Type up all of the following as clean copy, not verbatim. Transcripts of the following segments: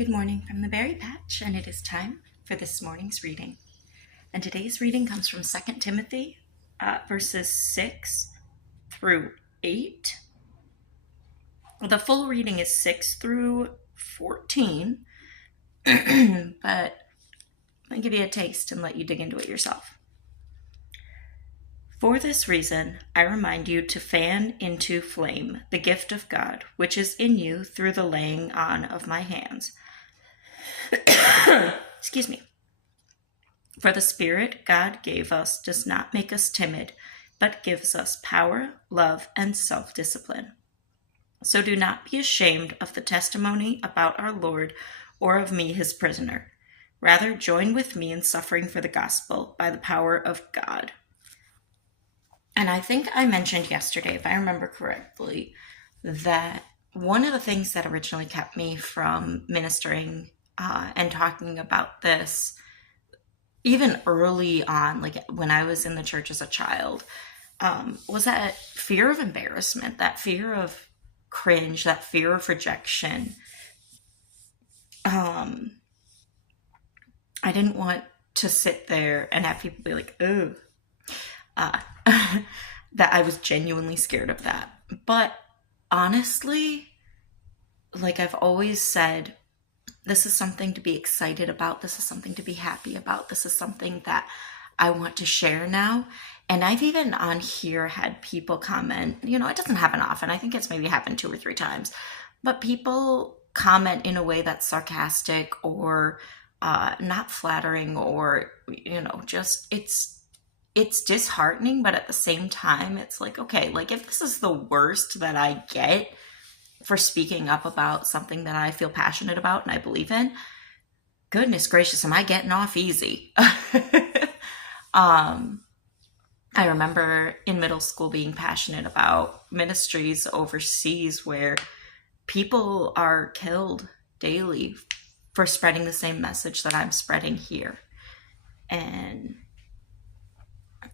Good morning from the Berry Patch, and it is time for this morning's reading. And today's reading comes from 2 Timothy verses 6 through 8. The full reading is 6 through 14, but I'm going to give you a taste and let you dig into it yourself. For this reason, I remind you to fan into flame the gift of God, which is in you through the laying on of my hands. Excuse me. For the Spirit God gave us does not make us timid, but gives us power, love, and self-discipline. So do not be ashamed of the testimony about our Lord or of me, his prisoner. Rather, join with me in suffering for the gospel by the power of God. And I think I mentioned yesterday, if I remember correctly, that one of the things that originally kept me from ministering and talking about this, even early on, like when I was in the church as a child, was that fear of embarrassment, that fear of cringe, that fear of rejection. I didn't want to sit there and have people be like, "Ooh," that I was genuinely scared of that. But honestly, like I've always said, this is something to be excited about. This is something to be happy about. This is something that I want to share now. And I've even on here had people comment, it doesn't happen often. I think it's maybe happened 2 or 3 times, but people comment in a way that's sarcastic or not flattering, or, just it's disheartening. But at the same time, it's like, okay, like if this is the worst that I get for speaking up about something that I feel passionate about and I believe in, goodness gracious, am I getting off easy? I remember in middle school being passionate about ministries overseas where people are killed daily for spreading the same message that I'm spreading here. And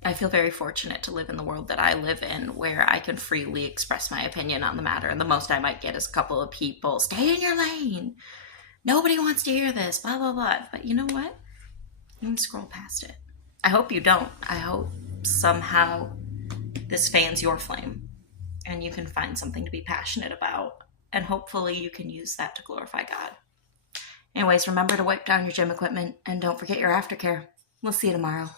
I feel very fortunate to live in the world that I live in, where I can freely express my opinion on the matter. And the most I might get is a couple of people, "Stay in your lane. Nobody wants to hear this, blah, blah, blah." But you know what? You can scroll past it. I hope you don't. I hope somehow this fans your flame and you can find something to be passionate about. And hopefully you can use that to glorify God. Anyways, remember to wipe down your gym equipment and don't forget your aftercare. We'll see you tomorrow.